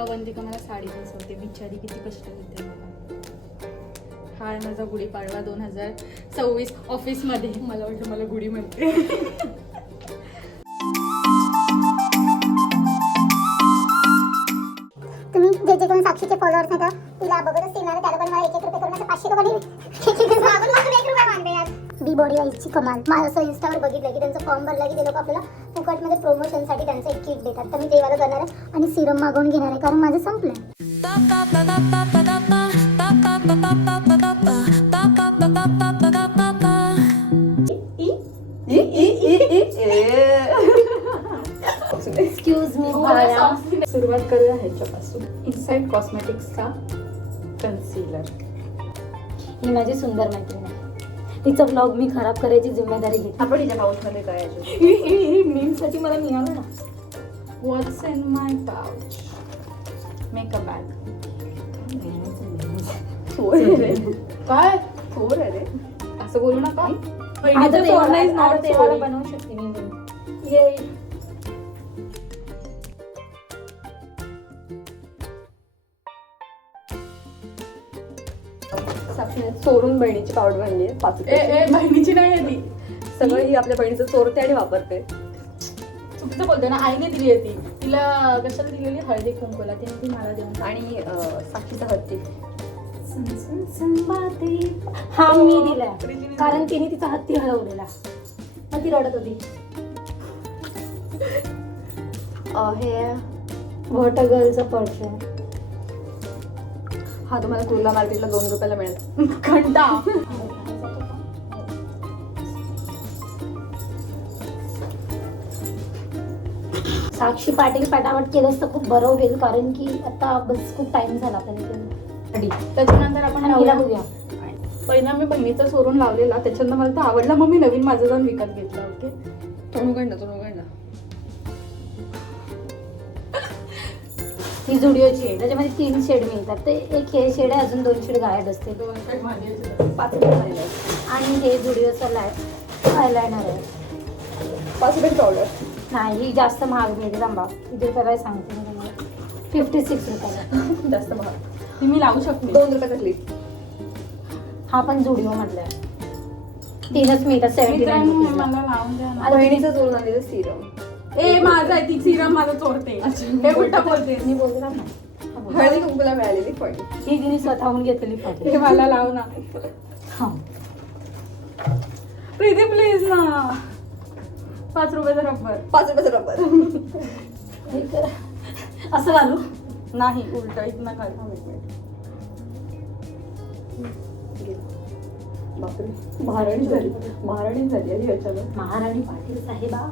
अवंतिका मला साडी नेसवते, बिचारी किती कष्ट घेते मला. हा आहे माझा गुढीपाडवा 2026 ऑफिसमध्ये. मला वाटतं मला गुढी म्हणते. तुम्ही जे कोण साक्षीचे फॉलोअर्स आहेत तिला बघत असतील ना, त्या लोकांनी मला 1-1 रुपये करून असं 500 लोकांनी 1 रुपये मानले यार. बी बॉडी वाईजची कमाल. मला असं इंस्टावर बघितलं की त्यांचं फॉर्म भरला की ते लोक आपल्याला फुकटमध्ये प्रमोशनसाठी त्यांचं एक किट देतात. तर मी ते वाला करणार आहे आणि सिरम मागवून घेणार आहे कारण माझं संपलंय. एक्सक्यूज मी, सुरुवात करूया ह्याच्यापासून. Inside कॉस्मेटिक्सचा concealer. ही माझी सुंदर मैत्रीण आहे. तिचा ब्लॉग मी खराब करायची जिम्मेदारी घेते. आपण हिच्या पाऊचमध्ये काय मीमसाठी मला मिळालं ना. व्हॉट्स in my pouch? Makeup bag. काय चोर आहे रे, असं बोलू नका. आता तेव्हा बनवू शकते मी. ये चोरून बहिणीची पावडर आणली आहे 5 रुपये. बहिणीची नाही आहे ती, सगळं ही आपल्या बहिणीचं चोरते आणि वापरते. चुकीचं बोलते ना. आईने दिली आहे ती. तिला कशाला दिलेली? हळदी कुंकूला. तिने ती मला देऊन. आणि साक्षीचा हत्ती. हा मी दिलाय कारण तिने तिचा हत्ती हलवलेला, मग ती रडत होती. हे व्हॉटगर्लचा पर्स. हा तुम्हाला कुर्ला मार्केटला 2 रुपयाला मिळेल. घंटा. साक्षी पाटील पटापट केलंच तर खूप बरं होईल कारण की आता बस खूप टाइम झाला आपल्याला. त्याच्यानंतर आपण हिला बघूया. पहिला मी बहिणीचा चोरून लावलेला, त्याच्यानंतर मला तो आवडला, मग मी नवीन माझं जाऊन विकत घेतला. ओके, तोंड उघड ना. ही जुडिओची आहे, त्याच्यामध्ये 3 शेड मिळतात. ते एक हे शेड आहे, अजून 2 शेड गायब असते. 5 रुपये झालेलं आहे. आणि हे जुडिओचं आयलायनर आहे. 5 रुपये पावडर नाही, ही जास्त महाग मिळते. थांबा किती रुपयाला सांगते मी तुम्हाला. 56 रुपयाला. जास्त महाग. ती मी लावू शकते. 2 रुपयाचा क्लिप. हा पण जुडिओ मधला आहे. 3च मिळतात. 79 रुपये. मला लावून द्या ना. बहिणीचं चोरून आणलेलं सिरम. माझा आहे, ती सिरम मला चोरते. हे उलटा बोलते. मी बोलते ना. हळदी कुंकूला मिळालेली पण ही तिने स्वतःहून घेतलेली पाठी. हे मला लाव ना. हा प्रीती प्लीज ना. 5 रुपयाचा रबर. 5 रुपयाचा रबर. हे कर. असं घालू नाही, उलटा इथनं काय. बापरे, महाराणी झाली आणि ह्याच्यावर महाराणी पाटील साहेबा.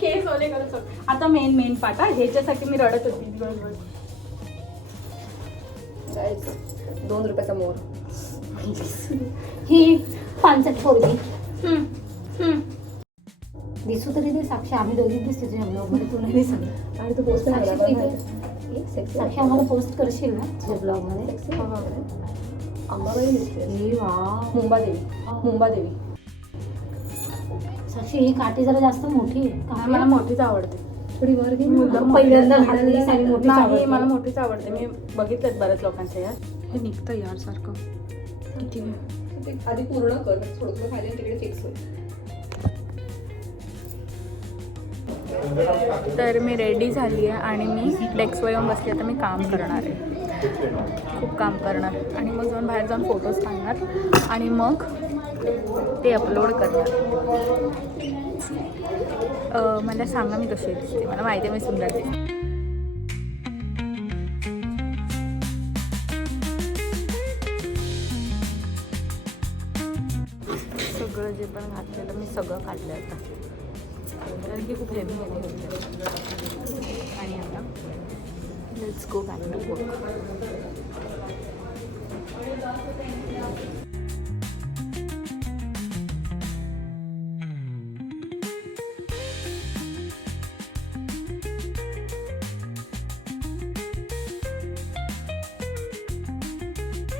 केस ओले करत. आता मेन पाठ. ह्याच्यासाठी मी रडत होती दिवसभर. 2 रुपयाचा मोर. ही 5 पोरगी. दिसू तरी ते साक्षी. आम्ही दोघी दिसतो तुझ्या ब्लॉग मध्ये. तू नाही दिसत. आणि तो पोस्ट साक्षी आम्हाला पोस्ट करशील ना तुझ्या ब्लॉग मध्ये. अंबाबाई दिसते. मुंबादेवी. साक्षी ही काठी जरा जास्त मोठी आहे. मला मोठीच आवडते. थोडी वर घे. पहिल्यांदा घातलेली साडी मोठी नाही, मला मोठीच आवडते. मी बघितलेत बऱ्याच लोकांच्या. यार हे निघतं यार सारखं. किती वेळ. आधी पूर्ण कर, थोडं थोडं खाली तिकडे फिक्स होईल. तर मी रेडी झाली आहे आणि मी डेस्कवर येऊन बसली. आता मी काम करणार आहे, खूप काम करणार आणि मग जाऊन बाहेर जाऊन फोटोज काढणार आणि मग ते अपलोड करणार. मला सांगा मी कशी दिसते. मला माहिती आहे मी सुंदर दिसते. सगळं जे पण घातलेलं मी सगळं काढलं आता, कारण की खूप हेवी होतं. आणि आता let's go back to work.